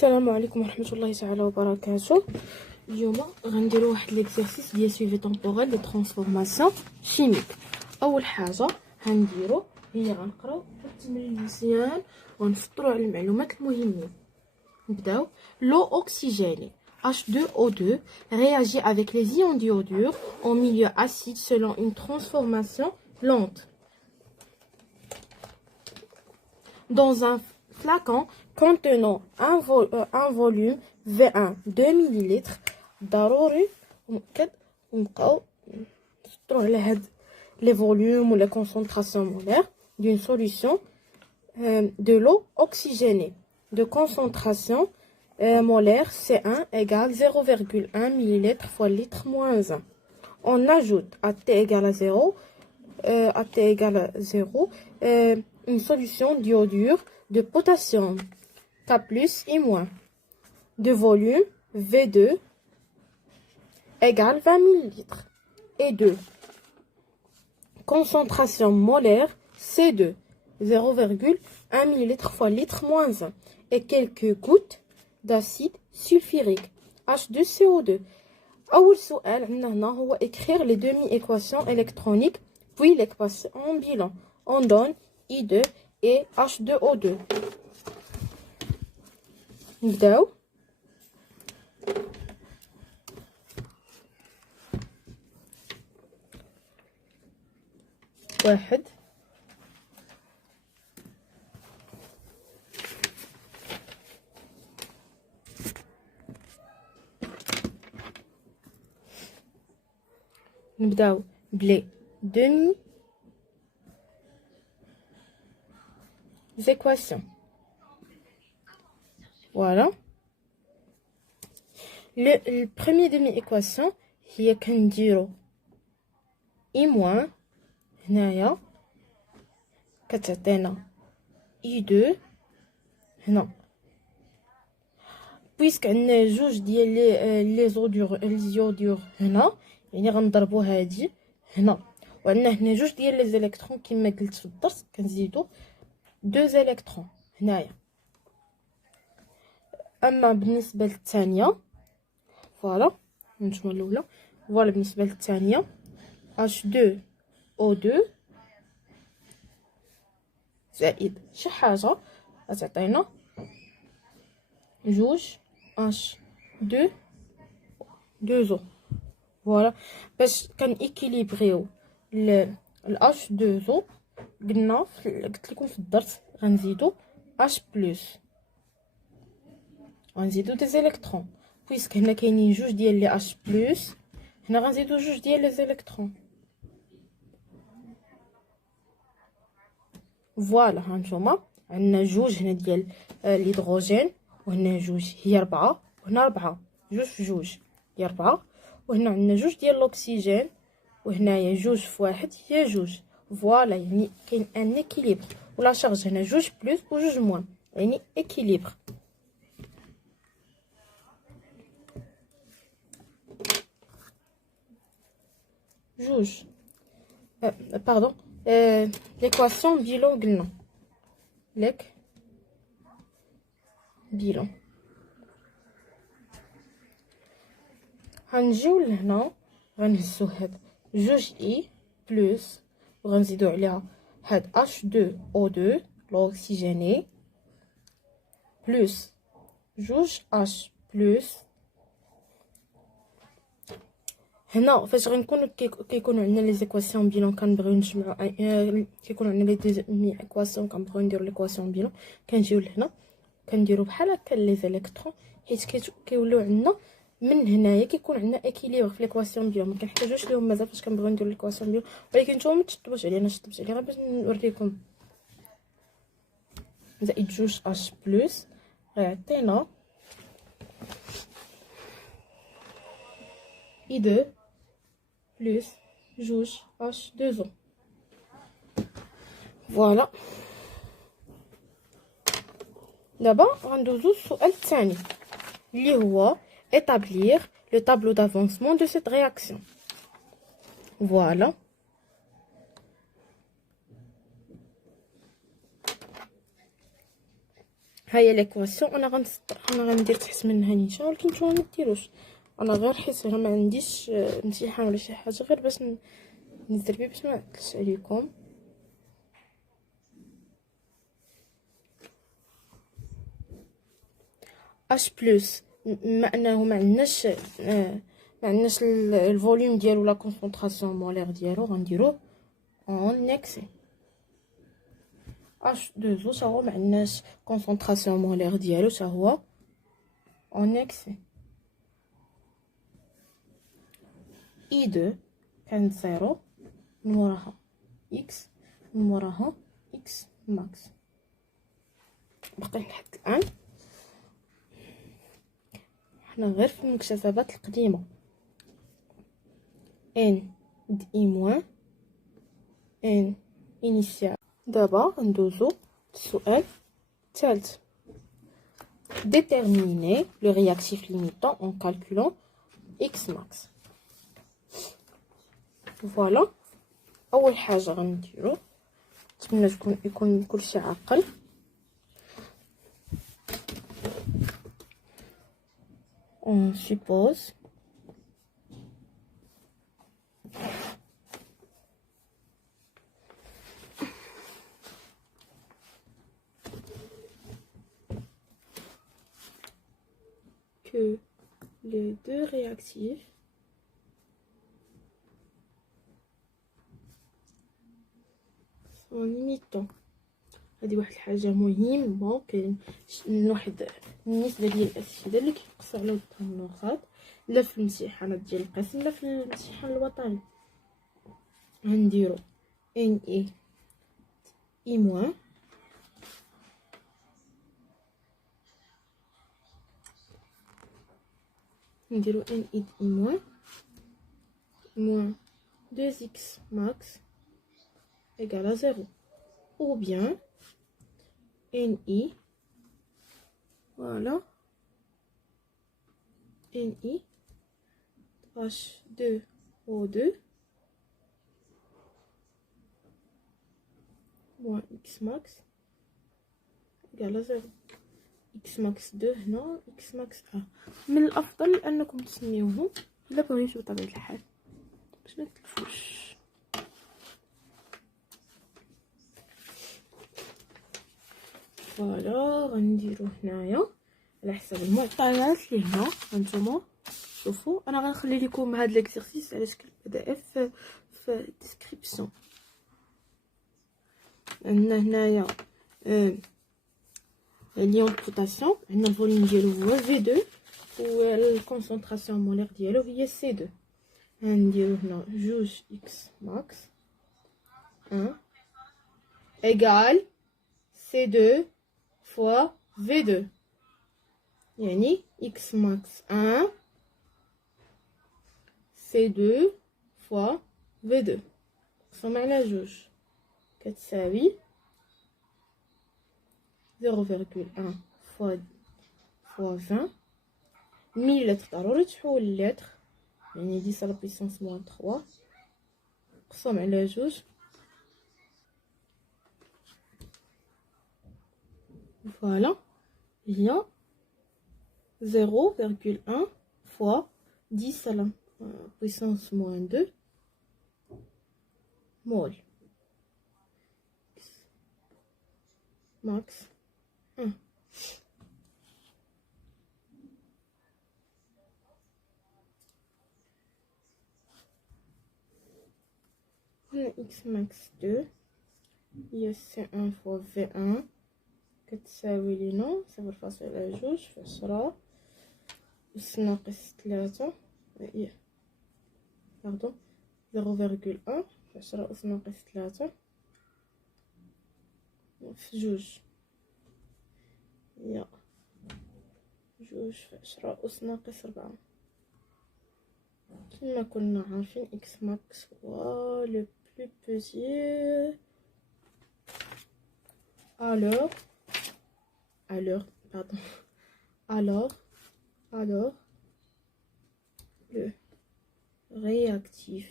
السلام عليكم ورحمة الله تعالى وبركاته. اليوم غنديرو واحد ليكزارسيس ديال سويفي طومبورال دي ترانسفورماسيون شيميك. اول حاجه غنديرو هي غنقراو التمرين مزيان ونفطروا على المعلومات المهمين. نبداو. L'eau oxygénée H2O2 réagit avec les ions d'iodure en milieu acide selon une transformation lente. Dans un flacon contenant un volume V1 2 ml ضروري نبقاو نسطرو على هاد لي فوليوم ولا concentration molaire d'une solution de l'eau oxygénée de concentration molaire C1 égale 0,1 ml fois litre moins 1. On ajoute à T égale à 0 une solution d'iodure de potassium K plus I moins de volume V2 égale 20 ml et de concentration molaire C2 0,1 ml fois litre moins 1 et quelques gouttes d'acide sulfurique H2CO2. أول سؤال عندنا هنا هو écrire les demi-équations électroniques puis l'équation en bilan. On donne I2 et H2O2. نبداو. واحد نبداو بلي demi équations. Voilà. Le premier demi-équation هي كنديرو I moins هنايا كتعطينا I2 هنا بويسك عندنا جوج ديال لي زيودور هنا يعني غنضربو هادي هنا وعندنا هنا جوج ديال لي زيليكترون كما قلت في الدرس كنزيدو دو زيليكترون هنايا. اما بالنسبه للثانيه فوالا نجمو الاولى فوالا بالنسبه للثانيه H2O2 زائد شي حاجه غتعطينا جوج H2O. فوالا باش كان ايكيليبريو ال H2O قلنا قلت لكم في الدرس غنزيدو H بلس غنزيدو دي زيليكترون بويسك هنا كاينين جوج ديال لي H بلس هنا غنزيدو جوج ديال لي زيليكترون. فوالا هانتوما عندنا جوج هنا ديال الهيدروجين وهنا جوج هي 4 وهنا 4 جوج في جوج هي 4 وهنا عندنا جوج ديال الاكسجين وهنايا جوج في واحد هي جوج. فوالا يعني كاين ان اكيليبر ولا شارج هنا جوج بلس وجوج موان يعني اكيليبر. جوج باردون ليكواسيون بيلون قلنا لك بيلون. غنجيو لهنا غنهزو هاد جوج اي بلس وغنزيدو عليها هاد H2O2 لوكسيجيني بلس جوج H بلس. هنا فاش غنكونو كيكونوا عندنا لي زيكواسيون بيلون كنبغيو نجمعو كيكونوا عندنا لي ديزمي ايكواسيون كنبغيو نديرو ليكواسيون بيلون كنجيو لهنا كنديرو بحال هكا لي زيليكترون حيت كيوليو عندنا من هنايا كيكون عندنا اكيليبر في ليكواسيون بيلون ما كنحتاجوش ليهم مازال فاش كنبغيو نديرو ليكواسيون بيلون ولكن نتوما ما تشطبوش عليا انا شطبت عليا غير باش نوريكم. زائد جوج اش بلس غيعطينا I2 plus جوج H2O. فوالا دابا غندوزو السؤال الثاني اللي هو établir le tableau d'avancement de cette réaction. Voilà. هاهي ليكواسيون. انا غندير تحت منها نيشان، ولكن نتوما مديروش. انا غير حيت ما عنديش امتحان ولا شي حاجه، غير باش نزربي بيه باش ما نعطلش عليكم. اش بلس ما انه ما عندناش الفوليوم ديالو لا كونسونطراسيون مولير ديالو، غنديروه اون اكسي. اش دو زو هو ما عندناش كونسونطراسيون مولير ديالو، حتى هو اون اكسي. اي 2 كانت زيرو، من وراها اكس، من وراها اكس ماكس. باقي لحد الان حنا غير في المكتسبات القديمه. ان د اي موان ان انيسيال. دابا ندوزو للسؤال الثالث. déterminer le réactif limitant en calculant x max. فوالا اول حاجه غنديرو، نتمنى يكون كلشي عاقل. on suppose que les deux réactifs sont limitants. هذه واحد الحاجه مهمه. كاين واحد النسبه ديال الاسئله اللي كيقصوا على النقاط، لا في الامتحانات ديال القسم لا في الامتحان الوطني. غنديرو ان اي موان نديرو ان اي موان 2x max égale à 0, ou bien ni, voilà, ni H2O2 moins x max égale à 0. x max 2 هنا، x max 1. من الافضل انكم تسميوهم الا بغيتو بطبيعه الحال باش ما تلفوش. فوالا غنديرو هنايا على حسب المعطيات اللي هنا. هانتوما شوفوا، انا غنخلي لكم هذا ليكزرسيس على شكل PDF في الديسكريبسيون. عندنا هنايا ليون بوتاسيون، عندنا الفوليوم ديالو هو V2 والكونسونطراسيون مولير ديالو هي C2. غنديرو هنا جوج اكس ماكس 1 ايغال C2 فوا V2، يعني x max 1 C2 فوا V2 نقسم على جوج كتساوي 0.1 فوا 20. الميل لتر ضروري تحول لتر، يعني 10 على بيسونس موان 3 مقسوم على جوج. فوالا هي 0.1 فوا 10 على بيسونس موان 2 مول ماكس 1. هنا x max 2 هي C1 فوا V1 كتساوي لينا 0.2 في 10 أس ناقص 3 باردون 0.1 في 10 أس ناقص 3 في جوج هي جوج في 10 أس ناقص 4. كما كنا عارفين x max هو لو بلو بوتي. alors le réactif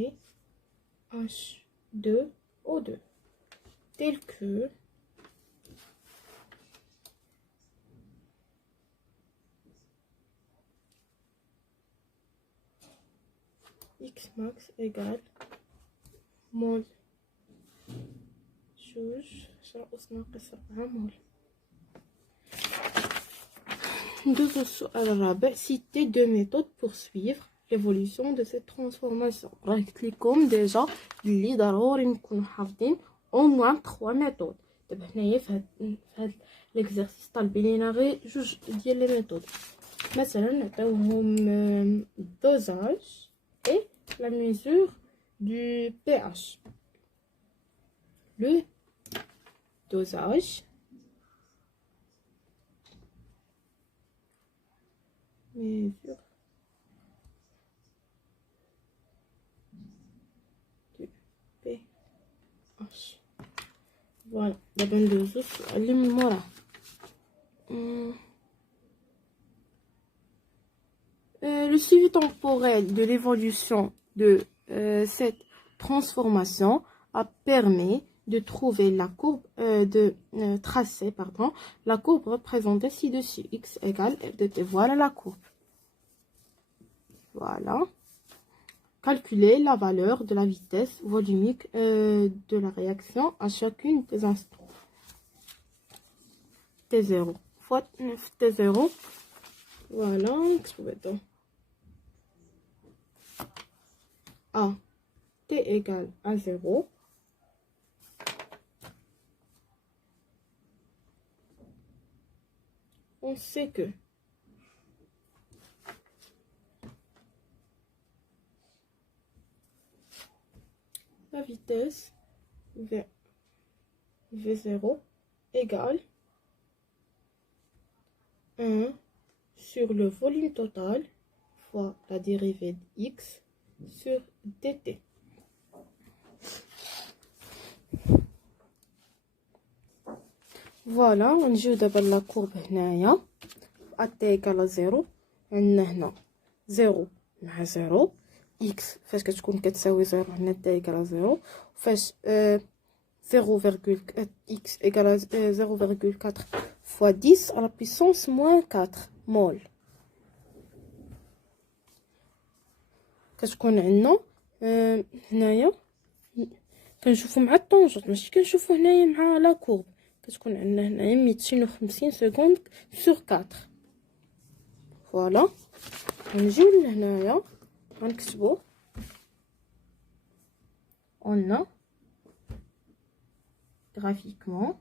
et H2O2 tel que X max égale مول جوج 10⁻4 مول. ندوزو السؤال الرابع. citer deux méthodes pour suivre l'évolution de cette transformation. راه قلت لكم ديجا اللي ضروري نكونوا حافظين au moins 3 méthodes. دابا حنايا في هاد ليكزارسيس طالبين لينا غير جوج ديال لي ميثود. مثلا نعطيوهم dosage et la mesure du pH. Le dosage, mesure du pH. Voilà, d'abord ندوزو السؤال اللي من موراه. Le suivi temporel de l'évolution de cette transformation a permis de trouver la courbe, tracer la courbe représentée ci-dessus. X égale dt. Voilà la courbe. Voilà. Calculer la valeur de la vitesse volumique de la réaction à chacune des instants. T0 fois T0. Voilà. A, T égale à 0. On sait que la vitesse V0 égale 1 sur le volume total fois la dérivée de x sur dt. Voilà, on joue d'abord la courbe هنايا t égale 0. عندنا هنا 0 مع 0. x فاش كتكون كتساوي 0 عندنا t égale 0. فاش 0, x égale 0,4 fois 10 à la puissance moins 4 mol. كتكون عندنا هنايا كنشوفو مع الطونجور ماشي كنشوفو هنايا مع لا كورب. كتكون عندنا هنايا 250 سكوند sur 4. فوالا غنجيو لهنايا غنكتبو on a graphiquement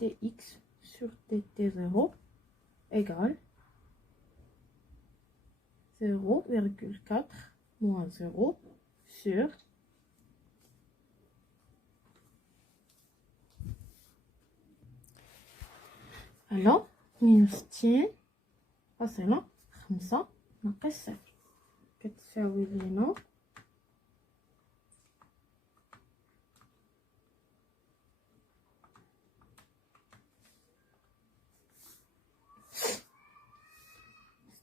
dx sur dt0 égale 0,4 moins 0 sur alors -2 فاصلة 5 ناقص 0 كتساوي لينا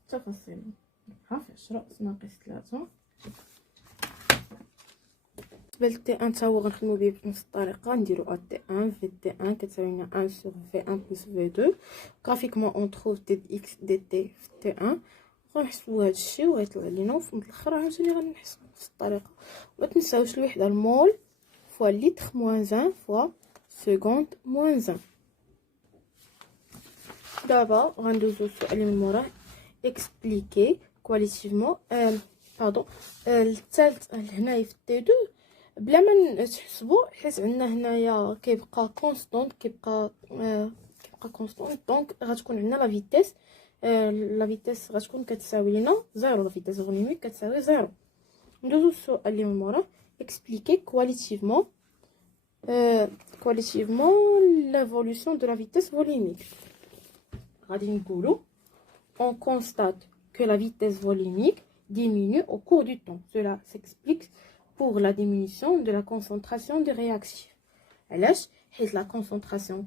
تفاصيل في 10 ناقص 3. بالنسبه لتي 1 تا هو غنخدمو بيه بنفس الطريقه. نديرو ا تي 1 في تي 1 كتساوي لنا 1 sur v1 plus v2. graphiquement on trouve dx dt في تي 1. غنحسبو هادشي وغيطلع لينا وفي الاخر عاوتاني غنحسبو بنفس الطريقه. ما تنساوش الوحده المول فوا لتر موان 1 فوا سكوند موان 1. دابا غندوزو السؤال اللي من موراه. expliquer qualitativement الثالث هنايا في تي 2 بلا ما تحسبوا حيت عندنا هنايا كيبقى كونستانت كيبقى كونستانت. دونك غتكون عندنا لا فيتيس غتكون كتساوي لنا 0. لا فيتيس فوليميك كتساوي 0. ندوزو السؤال اللي من موراه. expliquer qualitativement l'évolution de la vitesse volumique. غادي نقولوا on constate que la vitesse volumique diminue au cours du temps. Cela s'explique pour la diminution de la concentration des réactifs. علاش؟ حيت la concentration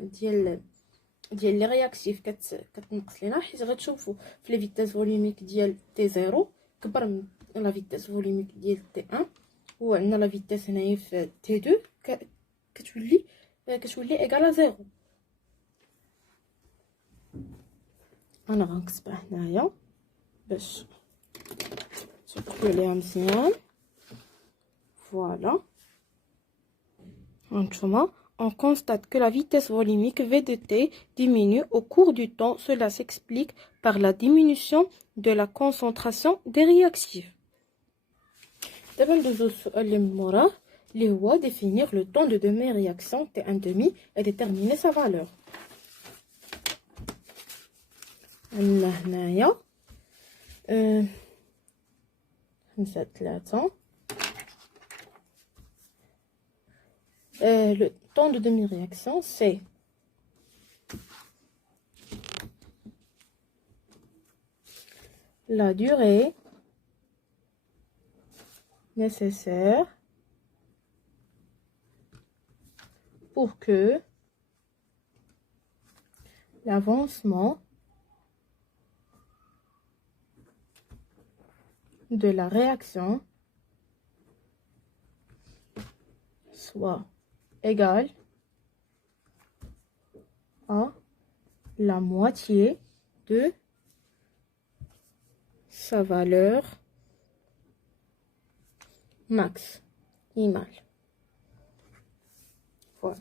ديال ديال لي رياكتيف كتنقص لينا، حيت غتشوفوا في لي فيتاس فوليميك ديال تي 0 كبر من لا فيتاس فوليميك ديال تي 1، وعندنا لا فيتاس هنايا في تي 2 كتولي ايكال 0. انا غنكتبها هنايا باش تشوفوا ليها مزيان. فوالا هانتوما. On constate que la vitesse volumique V de T diminue au cours du temps. Cela s'explique par la diminution de la concentration des réactifs. D'abord, nous allons définir le temps de demi-réaction T1,5 et déterminer sa valeur. هنايا 5 le temps de demi-réaction, c'est la durée nécessaire pour que l'avancement de la réaction soit égal à la moitié de sa valeur maximale. Voilà.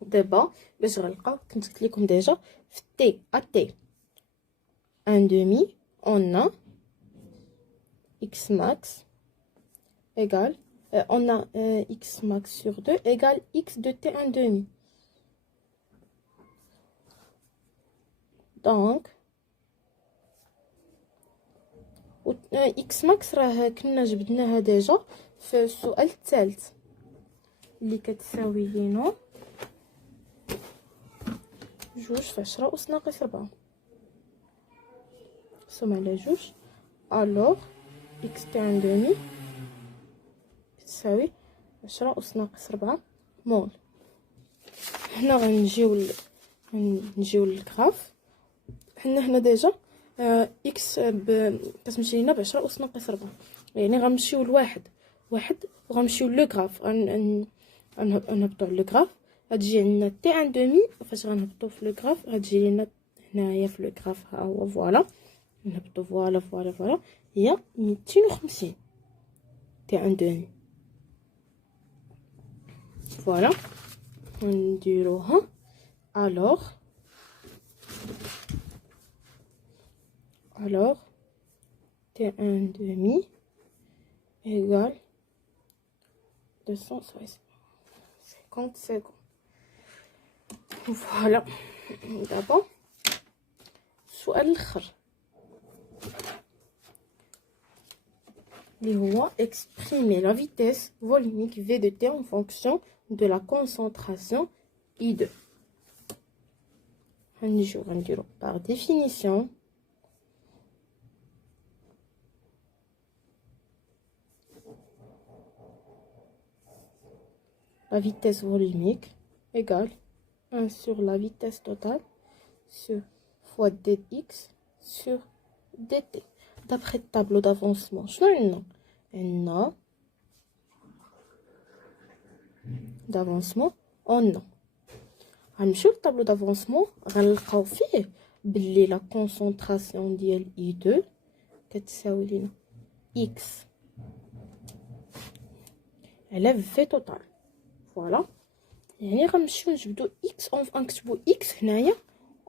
دابا باش غنلقاو كنت قلت لكم ديجا في تي ا تي 1/2 on a x max égale on a x max sur 2 égale x de t 1/2. Donc x max راه كنا جبدناها ديجا في السؤال الثالث اللي كتساوي لينا 2/10⁻⁴ نقسم على 2. الوغ x تي 1/2 كتساوي 10⁻⁴ مول. هنا غنجيو للغراف. هنا ديجا اكس كتمشي لينا ب10⁻⁴، يعني غنمشيو لواحد وغنمشيو لو غراف. غنهبطو على لو غراف، غتجي عندنا تي 1/2. فاش غنهبطو في لو غراف غتجي لينا هنايا في لو غراف. ها هو فوالا نهبطو فوالا هي 250 تي 1/2. فوالا نديروها. alors T1/2 égale 250 secondes. Voilà. D'abord, السؤال الآخر اللي هو exprimer la vitesse volumique V de T en fonction de la concentration I2. غنديرو par définition la vitesse volumique égale 1 sur la vitesse totale sur fois dx sur dt. D'après le tableau d'avancement, شنو عندنا d'avancement on a. غنمشيو للطابلو دافونسمون غنلقاو فيه بلي لا كونسونطراسيون ديال I2 كتساوي لينا x على في توتال. فوالا يعني غنمشيو نجبدو x غنكتبو x هنايا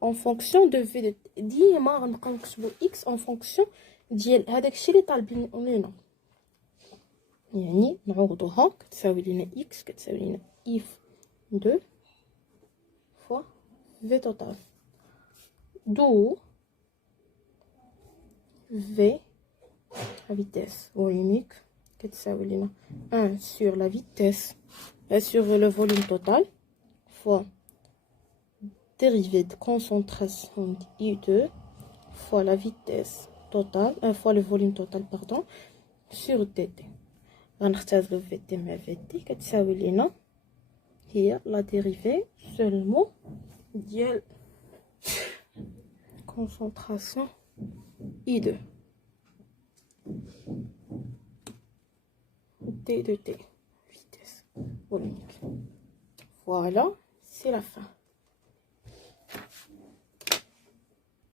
اون فونكسيون دو في. ديما غنبقاو نكتبو x اون فونكسيون ديال هذاك الشيء اللي طالبين لينا، يعني نعوضوها كتساوي لينا x كتساوي لينا if 2 fois v total, d'où v la vitesse volumique كتساوي لينا 1 sur la vitesse sur le volume total fois dérivée de concentration de I2 fois la vitesse totale fois le volume total pardon sur dt. غنختارو ft مع ft كتساوي لينا هي la dérivée seulement ديال concentration I2 T de T vitesse. Voilà, c'est la fin.